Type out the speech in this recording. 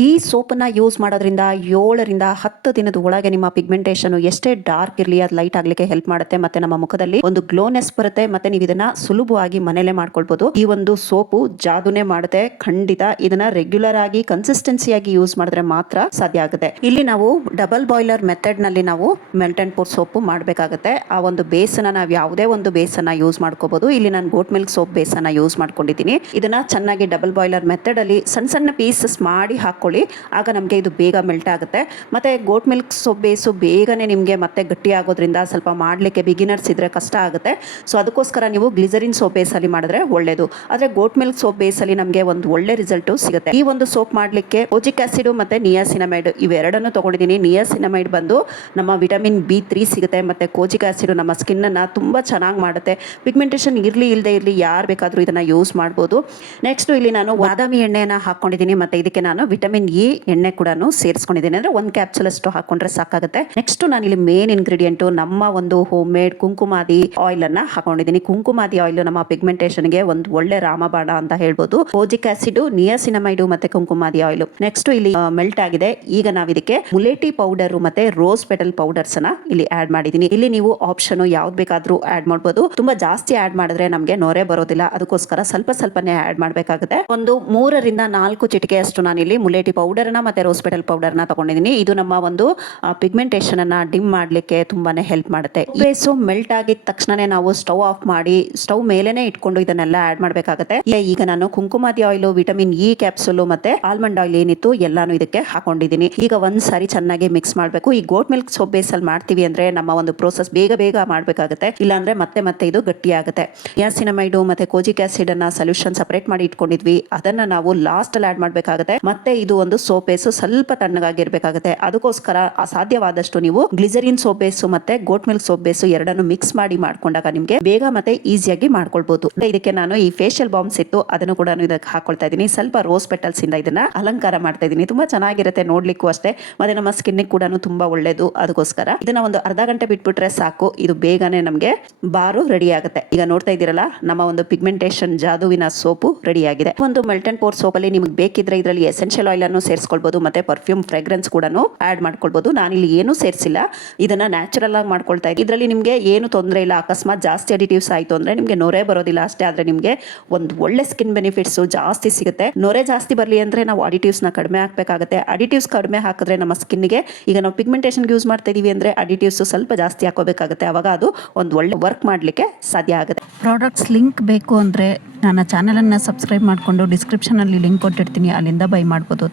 ಈ ಸೋಪನ್ನ ಯೂಸ್ ಮಾಡೋದ್ರಿಂದ 7ರಿಂದ 10 ದಿನದ ಒಳಗೆ ನಿಮ್ಮ ಪಿಗ್ಮೆಂಟೇಷನ್ ಎಷ್ಟೇ ಡಾರ್ಕ್ ಇರಲಿ ಅದು ಲೈಟ್ ಆಗ್ಲಿಕ್ಕೆ ಹೆಲ್ಪ್ ಮಾಡುತ್ತೆ. ಮತ್ತೆ ನಮ್ಮ ಮುಖದಲ್ಲಿ ಒಂದು ಗ್ಲೋನೆಸ್ ಬರುತ್ತೆ. ಮತ್ತೆ ನೀವು ಇದನ್ನ ಸುಲಭವಾಗಿ ಮನೇಲೆ ಮಾಡ್ಕೊಳ್ಬಹುದು. ಈ ಒಂದು ಸೋಪು ಜಾದುನೇ ಮಾಡುತ್ತೆ. ಖಂಡಿತ ಇದನ್ನ ರೆಗ್ಯುಲರ್ ಆಗಿ ಕನ್ಸಿಸ್ಟೆನ್ಸಿಯಾಗಿ ಯೂಸ್ ಮಾಡಿದ್ರೆ ಮಾತ್ರ ಸಾಧ್ಯ ಆಗುತ್ತೆ. ಇಲ್ಲಿ ನಾವು ಡಬಲ್ ಬಾಯ್ಲರ್ ಮೆಥಡ್ ನಲ್ಲಿ ನಾವು ಮೆಲ್ಟನ್ ಪೋರ್ ಸೋಪು ಮಾಡಬೇಕಾಗುತ್ತೆ. ಆ ಒಂದು ಬೇಸನ್ನ ನಾವು ಯಾವುದೇ ಒಂದು ಬೇಸನ್ನ ಯೂಸ್ ಮಾಡ್ಕೋಬಹುದು. ಇಲ್ಲಿ ನಾನು ಗೋಟ್ ಮಿಲ್ಕ್ ಸೋಪ್ ಬೇಸನ್ನ ಯೂಸ್ ಮಾಡ್ಕೊಂಡಿದ್ದೀನಿ. ಇದನ್ನ ಚೆನ್ನಾಗಿ ಡಬಲ್ ಬಾಯ್ಲರ್ ಮೆಥಡ್ ಅಲ್ಲಿ ಸಣ್ಣ ಸಣ್ಣ ಪೀಸಸ್ ಮಾಡಿ ಆಗ ನಮಗೆ ಇದು ಬೇಗ ಮೆಲ್ಟ್ ಆಗುತ್ತೆ. ಮತ್ತೆ ಗೋಟ್ ಮಿಲ್ಕ್ ಸೋಪ್ ಬೇಸು ಬೇಗನೆ ನಿಮಗೆ ಮತ್ತೆ ಗಟ್ಟಿ ಆಗೋದ್ರಿಂದ ಸ್ವಲ್ಪ ಮಾಡಲಿಕ್ಕೆ ಬಿಗಿನರ್ಸ್ ಇದ್ರೆ ಕಷ್ಟ ಆಗುತ್ತೆ. ಸೊ ಅದಕ್ಕೋಸ್ಕರ ನೀವು ಗ್ಲಿಸರಿನ್ ಸೋಪ್ ಬೇಸಲ್ಲಿ ಮಾಡಿದ್ರೆ ಒಳ್ಳೇದು. ಆದರೆ ಗೋಟ್ ಮಿಲ್ಕ್ ಸೋಪ್ ಬೇಸಲ್ಲಿ ನಮಗೆ ಒಂದು ಒಳ್ಳೆ ರಿಸಲ್ಟು ಸಿಗುತ್ತೆ. ಈ ಒಂದು ಸೋಪ್ ಮಾಡಲಿಕ್ಕೆ ಕೋಜಿಕ್ ಆಸಿಡ್ ಮತ್ತೆ ನಿಯಾಸಿನಮೈಡ್ ಇವೆರಡನ್ನು ತಗೊಂಡಿದ್ದೀನಿ. ನಿಯಾಸಿನಮೈಡ್ ಬಂದು ನಮ್ಮ ವಿಟಮಿನ್ B3 ಸಿಗುತ್ತೆ. ಮತ್ತೆ ಕೋಜಿಕ್ ಆಸಿಡ್ ನಮ್ಮ ಸ್ಕಿನ್ ಅನ್ನ ತುಂಬಾ ಚೆನ್ನಾಗಿ ಮಾಡುತ್ತೆ. ಪಿಗ್ಮೆಂಟೇಷನ್ ಇರಲಿ ಇಲ್ಲದೆ ಇರಲಿ ಯಾರು ಬೇಕಾದರೂ ಇದನ್ನ ಯೂಸ್ ಮಾಡ್ಬೋದು. ನೆಕ್ಸ್ಟ್ ಇಲ್ಲಿ ನಾನು ಬಾದಾಮಿ ಎಣ್ಣೆನ ಹಾಕೊಂಡಿದ್ದೀನಿ. ಮತ್ತೆ ಇದಕ್ಕೆ ನಾನು ವಿಟಮಿನ್ E ಎಣ್ಣೆ ಕೂಡ ಸೇರಿಸ್ಕೊಂಡಿದ್ದೀನಿ. ಅಂದ್ರೆ ಒಂದು ಕ್ಯಾಪ್ಸೂಲ್ ಅಷ್ಟು ಹಾಕೊಂಡ್ರೆ ಸಾಕಾಗುತ್ತೆ. ನೆಕ್ಸ್ಟ್ ನಾನು ಇಲ್ಲಿ ಮೇನ್ ಇಂಗ್ರೀಡಿಯೆಂಟ್ ನಮ್ಮ ಒಂದು ಹೋಮ್ ಮೇಡ್ ಕುಂಕುಮಾದಿ ಆಯಿಲ್ ಅನ್ನ ಹಾಕೊಂಡಿದ್ದೀನಿ. ಕುಂಕುಮಾದಿ ಆಯಿಲ್ ನಮ್ಮ ಪಿಗ್ಮೆಂಟೇಷನ್ ಗೆ ಒಂದು ಒಳ್ಳೆ ರಾಮಬಾಣ ಅಂತ ಹೇಳ್ಬೋದು. ಕೋಜಿಕ್ ಆಸಿಡ್, ನಿಯಾಸಿನಮೈಡ್ ಮತ್ತೆ ಕುಂಕುಮಾದಿ ಆಯಿಲ್. ನೆಕ್ಸ್ಟ್ ಇಲ್ಲಿ ಮೆಲ್ಟ್ ಆಗಿದೆ. ಈಗ ನಾವು ಇದಕ್ಕೆ ಮುಲೇಟಿ ಪೌಡರ್ ಮತ್ತೆ ರೋಸ್ ಪೆಟಲ್ ಪೌಡರ್ಸ್ ಅನ್ನ ಇಲ್ಲಿ ಆಡ್ ಮಾಡಿದೀನಿ. ಇಲ್ಲಿ ನೀವು ಆಪ್ಷನ್ ಯಾವ್ದು ಬೇಕಾದ್ರೂ ಆಡ್ ಮಾಡಬಹುದು. ತುಂಬಾ ಜಾಸ್ತಿ ಆಡ್ ಮಾಡಿದ್ರೆ ನಮಗೆ ನೊರೆ ಬರೋದಿಲ್ಲ. ಅದಕ್ಕೋಸ್ಕರ ಸ್ವಲ್ಪ ಸ್ವಲ್ಪನೇ ಆಡ್ ಮಾಡಬೇಕಾಗುತ್ತೆ. ಒಂದು 3ರಿಂದ 4 ಚಿಟಿಕೆ ಅಷ್ಟು ನಾನು ಇಲ್ಲಿ ಮುಲೇಟಿ ಪೌಡರ್ ನ ಮತ್ತೆ ರೋಸ್ ಪೆಟಲ್ ಪೌಡರ್ ನ ತಗೊಂಡಿದ್ದೀನಿ. ಇದು ನಮ್ಮ ಒಂದು ಪಿಗ್ಮೆಂಟೇಷನ್ ಅನ್ನ ಡಿಮ್ ಮಾಡ್ಲಿಕ್ಕೆ ತುಂಬಾನೇ ಹೆಲ್ಪ್ ಮಾಡುತ್ತೆ. ಬೇಸು ಮೆಲ್ಟ್ ಆಗಿದ ತಕ್ಷಣನೇ ನಾವು ಸ್ಟವ್ ಆಫ್ ಮಾಡಿ ಸ್ಟವ್ ಮೇಲೆನೆ ಇಟ್ಕೊಂಡು ಇದನ್ನೆಲ್ಲ ಆಡ್ ಮಾಡಬೇಕಾಗುತ್ತೆ. ಈಗ ನಾನು Kumkumadi oil, vitamin E capsule ಮತ್ತೆ ಆಲ್ಮಂಡ್ ಆಯಿಲ್ ಏನಿತ್ತು ಎಲ್ಲಾನು ಇದಕ್ಕೆ ಹಾಕೊಂಡಿದ್ದೀನಿ. ಈಗ ಒಂದ್ಸಾರಿ ಚೆನ್ನಾಗಿ ಮಿಕ್ಸ್ ಮಾಡಬೇಕು. ಈ ಗೋಟ್ ಮಿಲ್ಕ್ ಸೋಪ್ ಬೇಸ್ ಅಲ್ಲಿ ಮಾಡ್ತೀವಿ ಅಂದ್ರೆ ನಮ್ಮ ಒಂದು ಪ್ರೋಸೆಸ್ ಬೇಗ ಬೇಗ ಮಾಡಬೇಕಾಗುತ್ತೆ. ಇಲ್ಲಾಂದ್ರೆ ಮತ್ತೆ ಇದು ಗಟ್ಟಿ ಆಗುತ್ತೆ. ನಿಯಾಸಿನಮೈಡ್ ಮತ್ತೆ ಕೋಜಿಕ್ ಆಸಿಡ್ ಅನ್ನ ಸೊಲ್ಯೂಷನ್ ಸಪರೇಟ್ ಮಾಡಿ ಇಟ್ಕೊಂಡಿದ್ವಿ. ಅದನ್ನ ನಾವು ಲಾಸ್ಟ್ ಅಲ್ಲಿ ಆಡ್ ಮಾಡಬೇಕಾಗುತ್ತೆ. ಮತ್ತೆ ಇದು ಒಂದು ಸೋಪ್ ಬೇಸು ಸ್ವಲ್ಪ ತಣ್ಣಗಾಗಿರ್ಬೇಕಾಗುತ್ತೆ. ಅದಕ್ಕೋಸ್ಕರ ಸಾಧ್ಯವಾದಷ್ಟು ನೀವು ಗ್ಲಿಸರಿನ್ ಸೋಪ್ ಬೇಸು ಮತ್ತೆ ಗೋಟ್ ಮಿಲ್ಕ್ ಸೋಪ್ ಬೇಸು ಎರಡನ್ನು ಮಿಕ್ಸ್ ಮಾಡಿ ಮಾಡ್ಕೊಂಡಾಗ ನಿಮ್ಗೆ ಬೇಗ ಮತ್ತೆ ಈಸಿಯಾಗಿ ಮಾಡ್ಕೊಳ್ಬಹುದು. ಇದಕ್ಕೆ ನಾನು ಈ ಫೇಶಿಯಲ್ ಬಾಂಬ್ಸ್ ಇತ್ತು ಅದನ್ನು ಕೂಡ ಇದಕ್ಕೆ ಹಾಕೊಳ್ತಾ ಇದ್ದೀನಿ. ಸ್ವಲ್ಪ ರೋಸ್ ಪೆಟಲ್ಸ್ ಇಂದ ಇದನ್ನ ಅಲಂಕಾರ ಮಾಡ್ತಾ ಇದ್ದೀನಿ. ತುಂಬಾ ಚೆನ್ನಾಗಿರುತ್ತೆ ನೋಡ್ಲಿಕ್ಕೂ ಅಷ್ಟೇ. ಮತ್ತೆ ನಮ್ಮ ಸ್ಕಿನ್ ಕೂಡ ತುಂಬಾ ಒಳ್ಳೇದು. ಅದಕ್ಕೋಸ್ಕರ ಇದನ್ನ ಒಂದು ಅರ್ಧ ಗಂಟೆ ಬಿಟ್ಬಿಟ್ರೆ ಸಾಕು. ಇದು ಬೇಗನೆ ನಮ್ಗೆ ಬಾರು ರೆಡಿ ಆಗುತ್ತೆ. ಈಗ ನೋಡ್ತಾ ಇದ್ದೀರಲ್ಲ ನಮ್ಮ ಒಂದು ಪಿಗ್ಮೆಂಟೇಷನ್ ಜಾದುವಿನ ಸೋಪು ರೆಡಿ ಆಗಿದೆ. ಒಂದು ಮೆಲ್ಟನ್ ಪೋರ್ ಸೋಪ್ ಅಲ್ಲಿ ನಿಮ್ಗೆ ಬೇಕಿದ್ರೆ ಇದರಲ್ಲಿ ಎಸೆನ್ಷಿಯಲ್ ಆಯಿಲ್ ಅನ್ನು ಸೇರಿಸ್ಕೊಳ್ಬಹುದು. ಮತ್ತೆ ಪರ್ಫ್ಯೂಮ್ ಫ್ರೇಗ್ರೆನ್ಸ್ ಕೂಡ ಆಡ್ ಮಾಡ್ಕೊಳ್ಬಹುದು. ನಾನಿಲ್ಲಿ ಏನು ಸೇರಿಸಿಲ್ಲ. ಇದನ್ನ ನ್ಯಾಚುರಲ್ ಆಗಿ ಮಾಡ್ಕೊಳ್ತಾ ಇದ್ದೀನಿ. ಇದರಲ್ಲಿ ನಿಮಗೆ ಏನು ತೊಂದರೆ ಇಲ್ಲ. ಅಕಸ್ಮಾತ್ ಜಾಸ್ತಿ ಅಡಿಟಿವ್ಸ್ ಆಯ್ತು ಅಂದ್ರೆ ನಿಮಗೆ ನೊರೆ ಬರೋದಿಲ್ಲ ಅಷ್ಟೇ. ಆದ್ರೆ ನಿಮಗೆ ಒಂದು ಒಳ್ಳೆ ಸ್ಕಿನ್ ಬೆನಿಫಿಟ್ಸ್ ಜಾಸ್ತಿ ಸಿಗುತ್ತೆ. ನೊರೆ ಜಾಸ್ತಿ ಬರಲಿ ಅಂದ್ರೆ ನಾವು ಅಡಿಟಿವ್ಸ್ ನ ಕಡಿಮೆ ಹಾಕಬೇಕಾಗುತ್ತೆ. ಅಡಿಟಿವ್ಸ್ ಕಡಿಮೆ ಹಾಕಿದ್ರೆ ನಮ್ಮ ಸ್ಕಿನ್ಗೆ ಈಗ ನಾವು ಪಿಗ್ಮೆಂಟೇಷನ್ ಯೂಸ್ ಮಾಡ್ತಾ ಇದೀವಿ ಅಂದ್ರೆ ಅಡಿಟಿವ್ಸ್ ಸ್ವಲ್ಪ ಜಾಸ್ತಿ ಹಾಕೋಬೇಕಾಗುತ್ತೆ. ಅವಾಗ ಅದು ಒಂದು ಒಳ್ಳೆ ವರ್ಕ್ ಮಾಡ್ಲಿಕ್ಕೆ ಸಾಧ್ಯ ಆಗುತ್ತೆ. ಪ್ರಾಡಕ್ಟ್ಸ್ ಲಿಂಕ್ ಬೇಕು ಅಂದ್ರೆ ನನ್ನ ಚಾನೆಲ್ ಅನ್ನ ಸಬ್ಸ್ಕ್ರೈಬ್ ಮಾಡಿಕೊಂಡು ಡಿಸ್ಕ್ರಿಪ್ಷನ್ ಅಲ್ಲಿ ಲಿಂಕ್ ಕೊಟ್ಟಿರ್ತೀನಿ. ಅಲ್ಲಿಂದ ಬೈ ಮಾಡ್ಬೋದು.